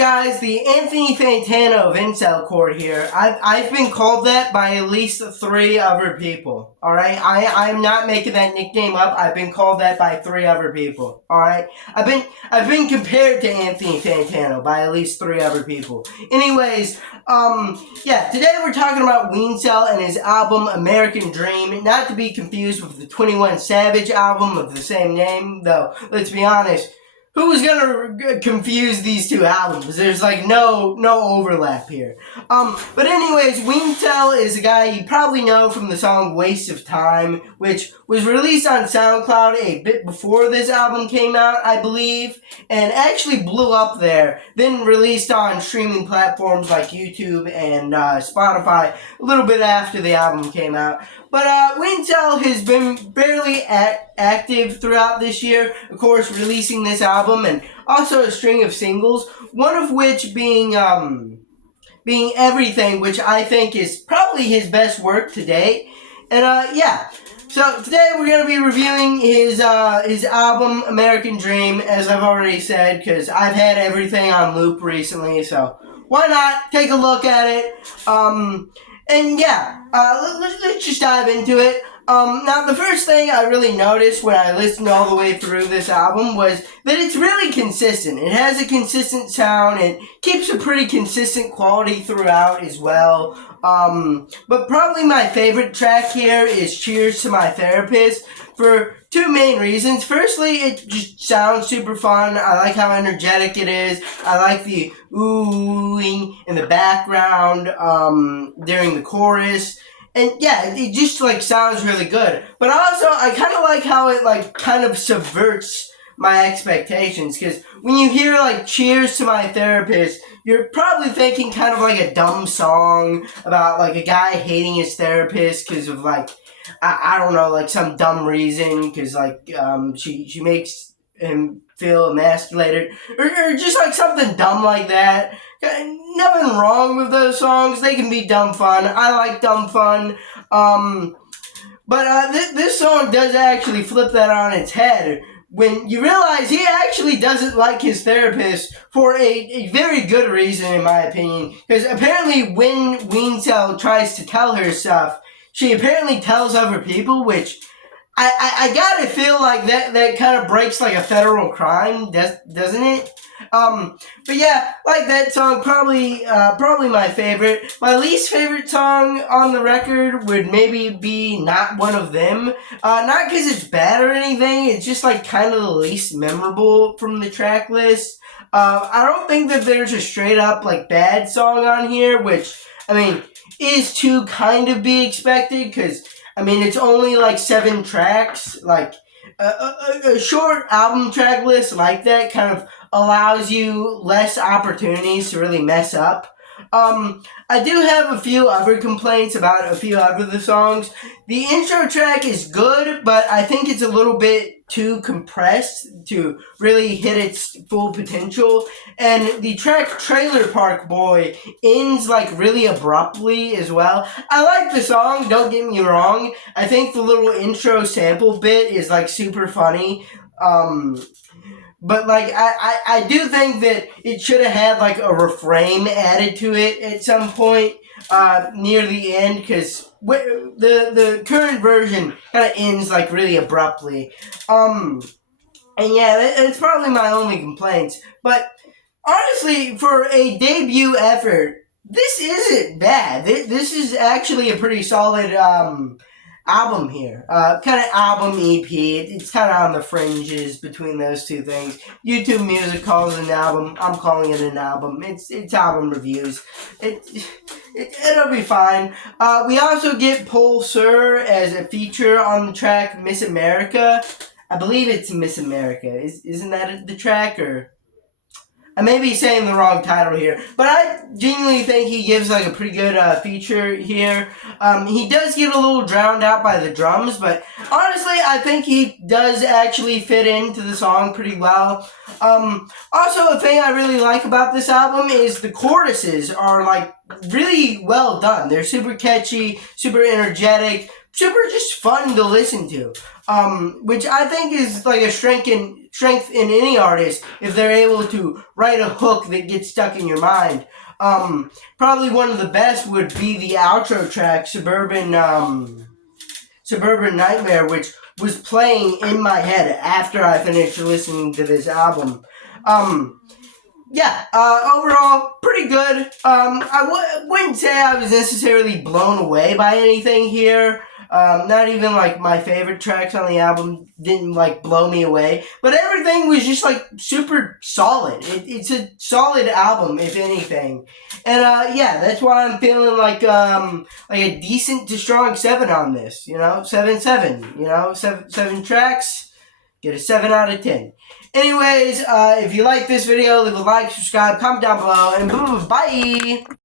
guys? The Anthony Fantano Wencel chord here. I've been called that by at least 3 other people. Alright? I'm not making that nickname up. I've been called that by 3 other people. Alright? I've been compared to Anthony Fantano by at least 3 other people. Anyways, yeah, today we're talking about Wencel and his album American Dream, not to be confused with the 21 Savage album of the same name, though, let's be honest, who was gonna confuse these 2 albums? There's like no overlap here. But anyways, Wencel is a guy you probably know from the song Waste of Time, which was released on SoundCloud a bit before this album came out, I believe, and actually blew up there, then released on streaming platforms like YouTube and Spotify a little bit after the album came out. But Wencel has been barely active throughout this year, of course, releasing this album and also a string of singles, one of which being Everything, which I think is probably his best work to date. And yeah, so today we're going to be reviewing his album American Dream, as I've already said, because I've had everything on loop recently, so why not take a look at it. And yeah, let's just dive into it. Now, the first thing I really noticed when I listened all the way through this album was that it's really consistent. It has a consistent sound. It keeps a pretty consistent quality throughout as well. But probably my favorite track here is Cheers to My Therapist for 2 main reasons. Firstly, it just sounds super fun. I like how energetic it is. I like the oohing in the background during the chorus. And yeah, it just like sounds really good. But also, I kind of like how it like kind of subverts my expectations, because when you hear like Cheers to My Therapist, you're probably thinking kind of like a dumb song about like a guy hating his therapist because of like, I don't know, like some dumb reason, because like she makes him feel emasculated, or just like something dumb like that. Nothing wrong with those songs. They can be dumb fun. I like dumb fun. But this song does actually flip that on its head when you realize he actually doesn't like his therapist for a very good reason, in my opinion. Because apparently when Wencel tries to tell her stuff, she apparently tells other people, which I gotta feel like that kind of breaks like a federal crime, doesn't it? But yeah, like that song, probably my favorite. My least favorite song on the record would maybe be Not One of Them. Not because it's bad or anything, it's just like kind of the least memorable from the track list. I don't think that there's a straight up like bad song on here, which, I mean, is to kind of be expected, because, I mean, it's only like 7 tracks. Like, a short album track list like that kind of allows you less opportunities to really mess up. I do have a few other complaints about a few other of the songs. The intro track is good, but I think it's a little bit too compressed to really hit its full potential. And the track Trailer Park Boy ends like really abruptly as well. I like the song, don't get me wrong. I think the little intro sample bit is like super funny. But like I do think that it should have had like a refrain added to it at some point near the end, because the current version kind of ends like really abruptly. And yeah, it's probably my only complaints. But honestly, for a debut effort, this isn't bad. This is actually a pretty solid album here. Kind of album EP. It's kind of on the fringes between those 2 things. YouTube Music calls it an album. I'm calling it an album. It's album reviews. It'll be fine. We also get Paul Sir as a feature on the track Miss America. I believe it's Miss America. Isn't that the track, or? I may be saying the wrong title here, but I genuinely think he gives like a pretty good feature here. He does get a little drowned out by the drums, but honestly, I think he does actually fit into the song pretty well. Also, a thing I really like about this album is the choruses are like really well done. They're super catchy, super energetic, super just fun to listen to. Which I think is like a strength in strength in any artist if they're able to write a hook that gets stuck in your mind. Probably one of the best would be the outro track, Suburban Nightmare, which was playing in my head after I finished listening to this album. Overall, pretty good. I wouldn't say I was necessarily blown away by anything here. Not even, like, my favorite tracks on the album didn't, like, blow me away. But everything was just, like, super solid. It's a solid album, if anything. And, that's why I'm feeling like a decent to strong 7 on this. 7-7. 7 tracks, get a 7 out of 10. Anyways, if you like this video, leave a like, subscribe, comment down below, and bye!